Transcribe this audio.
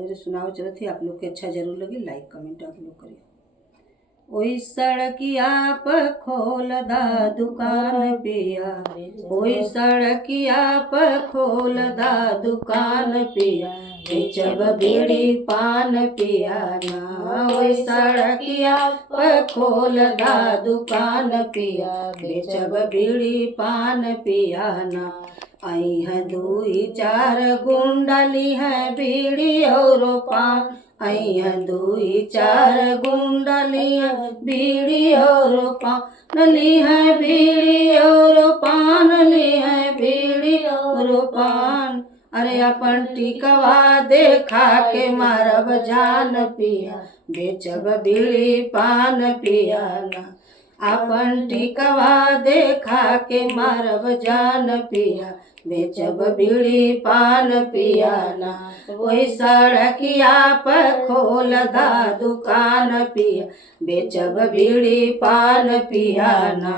और सुनाओ चलो थी, आप लोग के अच्छा जरूर लगे, लाइक कमेंट आप लोग करिए। ओई सड़किया पर खोल दा दुकान पिया, ओई सड़किया पर खोल दा दुकान पिया, बेचब बीड़ी पान पिया ना। ओई सड़किया पर खोल दा दुकान पिया, बेचब बीड़ी पान पिया ना। आई है दुई चार गुंडली है बीड़ी और पान, आई है दुई चार गुंडली है बीड़ी और पान, ली है बीड़ी और पान, ली है बीड़ी और पान। अरे अपन टिकवा देखा के मारब जान पिया, बेचब बीड़ी पान पिया ना। अपन टिकवा देखा के मारब जान पिया, बेचब बीड़ी पान पिया ना। वही सड़किया पर खोल दा दुकान पिया, बेचब बीड़ी पान पिया ना।